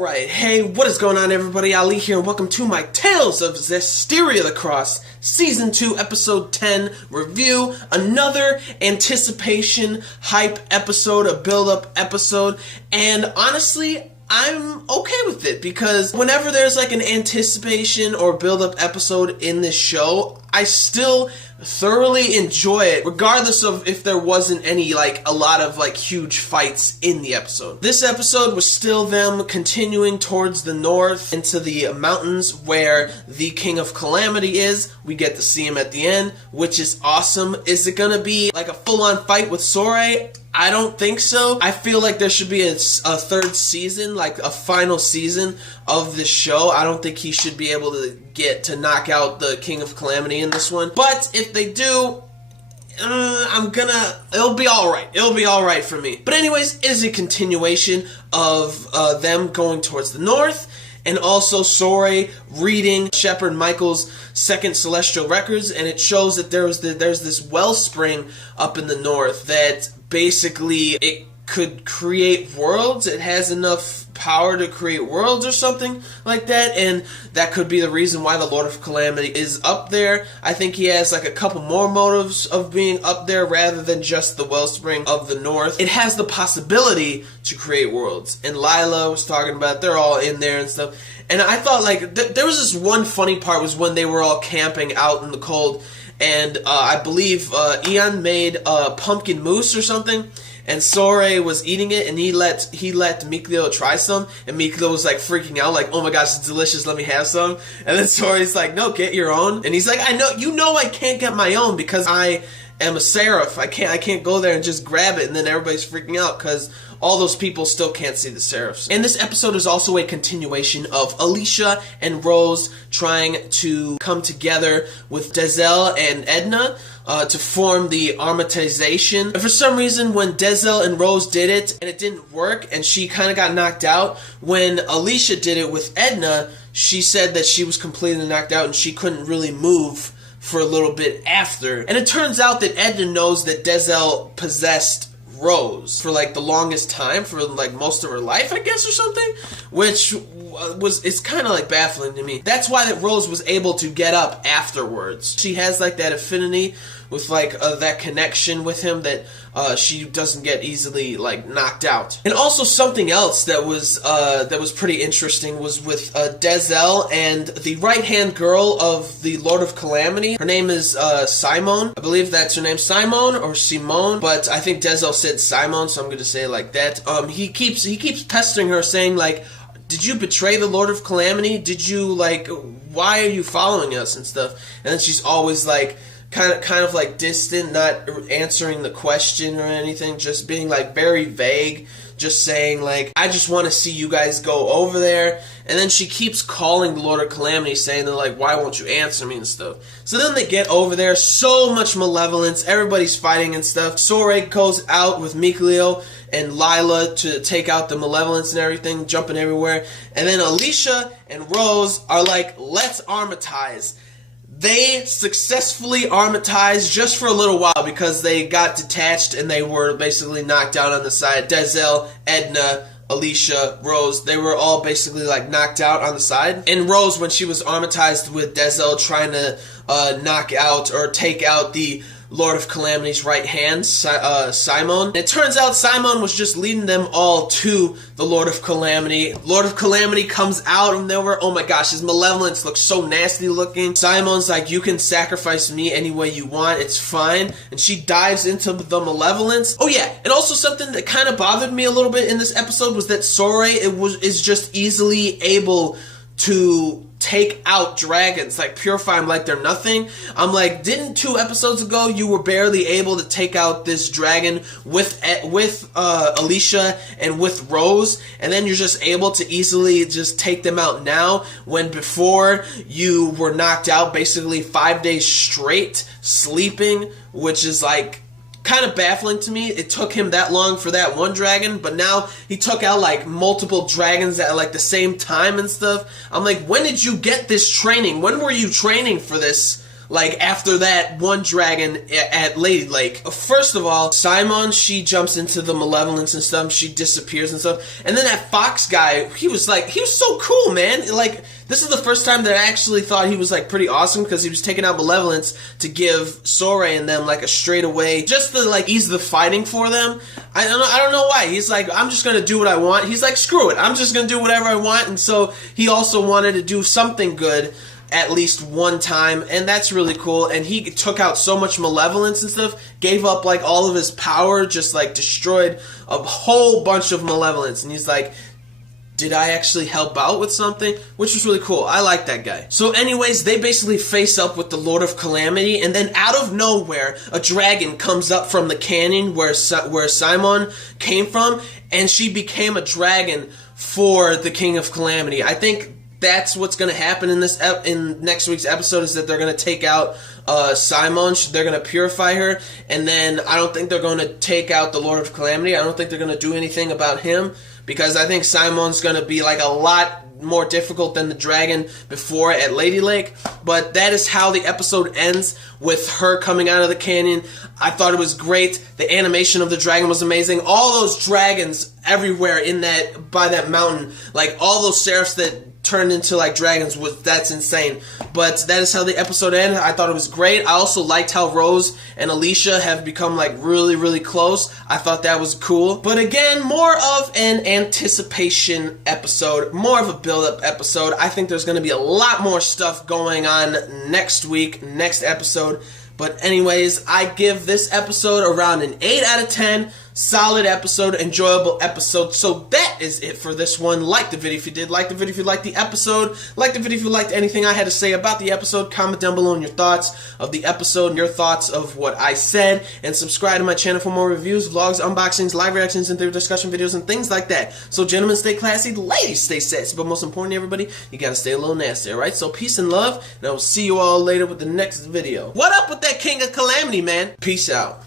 Alright, hey, what is going on everybody? Ali here, and welcome to my Tales of Zestiria the X, Season 2, Episode 10 review. Another anticipation, hype episode, a build-up episode, and honestly, I'm okay with it, because whenever there's like an anticipation or build-up episode in this show, I still thoroughly enjoy it, regardless of if there wasn't any, a lot of, huge fights in the episode. This episode was still them continuing towards the north into the mountains where the King of Calamity is. We get to see him at the end, which is awesome. Is it gonna be like a full-on fight with Sorey? I don't think so. I feel like there should be a third season, like a final season of this show. I don't think he should be able to get to knock out the King of Calamity in this one. But if they do, it'll be alright. It'll be alright for me. But anyways, it is a continuation of them going towards the north, and also Sorey reading Shepherd Michael's second celestial records, and it shows that there's this wellspring up in the north that basically it could create worlds. It has enough power to create worlds or something like that, and that could be the reason why the Lord of Calamity is up there. I think he has a couple more motives of being up there rather than just the wellspring of the north. It has the possibility to create worlds, and Lila was talking about they're all in there and stuff. And I thought there was this one funny part was when they were all camping out in the cold, and I believe Ian made pumpkin mousse or something, and Sorey was eating it, and he let Mikleo try some, and Mikleo was freaking out, oh my gosh, it's delicious, let me have some. And then Sorey's like, no, get your own. And he's like, you know I can't get my own because I am a seraph. I can't go there and just grab it. And then everybody's freaking out because all those people still can't see the seraphs. And this episode is also a continuation of Alisha and Rose trying to come together with Dezel and Edna to form the ARMATIZATION. And for some reason, when Dezel and Rose did it, and it didn't work, and she kind of got knocked out, when Alisha did it with Edna, she said that she was completely knocked out and she couldn't really move for a little bit after. And it turns out that Edna knows that Dezel possessed Rose for the longest time, for most of her life, I guess, or something, which is kind of baffling to me. That's why that Rose was able to get up afterwards. She has that affinity with that connection with him that she doesn't get easily knocked out. And also something else that was pretty interesting was with Dezel and the right-hand girl of the Lord of Calamity. Her name is Simone. I believe that's her name, Simone or Simone, but I think Dezel said Simone, so I'm going to say it like that. He keeps pestering her, saying did you betray the Lord of Calamity? Did you why are you following us and stuff? And then she's always kind of distant, not answering the question or anything, just being very vague, just saying I just want to see you guys go over there. And then she keeps calling the Lord of Calamity, saying that why won't you answer me and stuff. So then they get over there, so much malevolence, everybody's fighting and stuff. Sorey goes out with Mikleo and Lila to take out the malevolence and everything, jumping everywhere. And then Alisha and Rose are let's armatize. They successfully armatized just for a little while because they got detached and they were basically knocked out on the side. Dezel, Edna, Alisha, Rose, they were all basically knocked out on the side. And Rose, when she was armatized with Dezel trying to knock out or take out the Lord of Calamity's right hand, Simon. It turns out Simon was just leading them all to the Lord of Calamity. Lord of Calamity comes out of nowhere. Oh my gosh, his malevolence looks so nasty looking. Simon's you can sacrifice me any way you want, it's fine. And she dives into the malevolence. Oh yeah, and also something that kind of bothered me a little bit in this episode was that Sorey is just easily able to take out dragons, purify them like they're nothing. I'm didn't 2 episodes ago you were barely able to take out this dragon with Alisha and with Rose, and then you're just able to easily just take them out now, when before you were knocked out basically 5 days straight sleeping, which is kind of baffling to me. It took him that long for that one dragon, but now he took out multiple dragons at the same time and stuff. I'm when did you get this training? When were you training for this like, after that one dragon at Lady Lake. First of all, Simon, she jumps into the malevolence and stuff, she disappears and stuff, and then that fox guy, he was so cool, man. Like, this is the first time that I actually thought he was, like, pretty awesome, because he was taking out malevolence to give Sorey and them, like, a straightaway, just to, like, ease the fighting for them. I don't know why. He's like, I'm just gonna do what I want. He's like, screw it, I'm just gonna do whatever I want. And so he also wanted to do something good at least one time, and that's really cool. And he took out so much malevolence and stuff, gave up, like, all of his power, just, like, destroyed a whole bunch of malevolence. And he's like, did I actually help out with something? Which was really cool. I like that guy. So anyways, they basically face up with the Lord of Calamity, and then out of nowhere, a dragon comes up from the canyon where Simon came from, and she became a dragon for the King of Calamity. I think that's what's going to happen in next week's episode, is that they're going to take out Simon. They're going to purify her, and then I don't think they're going to take out the Lord of Calamity. I don't think they're going to do anything about him, because I think Simon's going to be, like, a lot more difficult than the dragon before at Lady Lake. But that is how the episode ends, with her coming out of the canyon. I thought it was great. The animation of the dragon was amazing. All those dragons everywhere by that mountain, like, all those seraphs that turned into, like, dragons, that's insane. But that is how the episode ended. I thought it was great. I also liked how Rose and Alisha have become, like, really, really close. I thought that was cool. But again, more of an anticipation episode, more of a build-up episode. I think there's going to be a lot more stuff going on next week, next episode. But anyways, I give this episode around an 8 out of 10. Solid episode, enjoyable episode. So that is it for this one. Like the video if you did. Like the video if you liked the episode. Like the video if you liked anything I had to say about the episode. Comment down below on your thoughts of the episode and your thoughts of what I said. And subscribe to my channel for more reviews, vlogs, unboxings, live reactions, and theory discussion videos, and things like that. So gentlemen, stay classy. Ladies, stay sassy. But most importantly, everybody, you gotta stay a little nasty, alright? So peace and love, and I will see you all later with the next video. What up with that King of Calamity, man? Peace out.